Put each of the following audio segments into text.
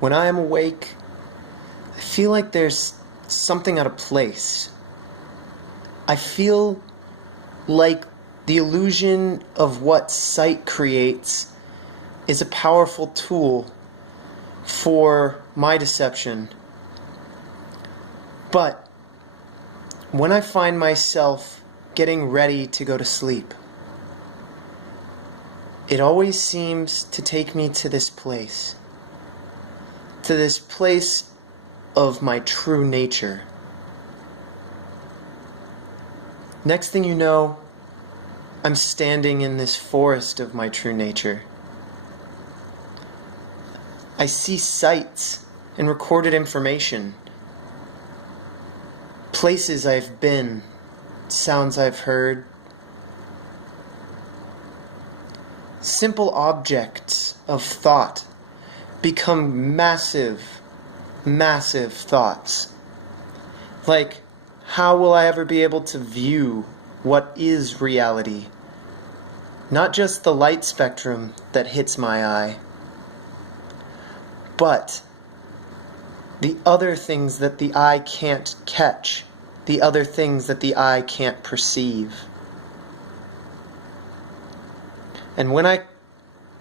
When I am awake, I feel like there's something out of place. I feel like the illusion of what sight creates is a powerful tool for my deception. But when I find myself getting ready to go to sleep, it always seems to take me to this place of my true nature. Next thing you know, I'm standing in this forest of my true nature. I see sights and recorded information, places I've been, sounds I've heard. Simple objects of thought become massive, massive thoughts. Like, how will I ever be able to view what is reality? Not just the light spectrum that hits my eye, but the other things that the eye can't catch, the other things that the eye can't perceive. And when I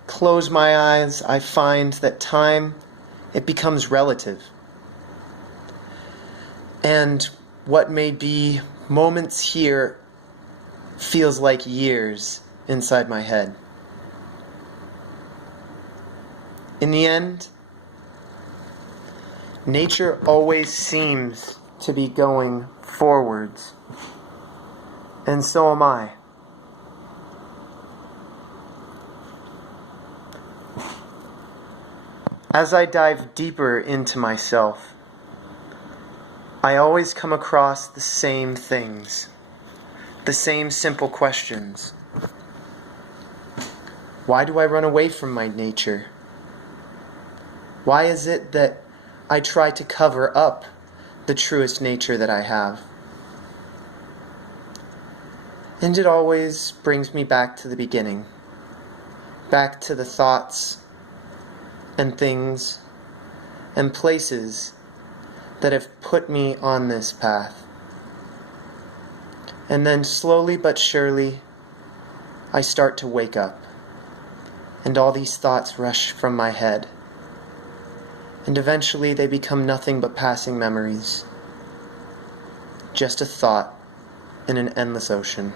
close my eyes, I find that time, it becomes relative. And what may be moments here feels like years inside my head. In the end, nature always seems to be going forwards, and so am I. As I dive deeper into myself, I always come across the same things, the same simple questions. Why do I run away from my nature? Why is it that I try to cover up the truest nature that I have? And it always brings me back to the beginning, back to the thoughts and things and places that have put me on this path. And then slowly but surely, I start to wake up, and all these thoughts rush from my head, and eventually they become nothing but passing memories, just a thought in an endless ocean.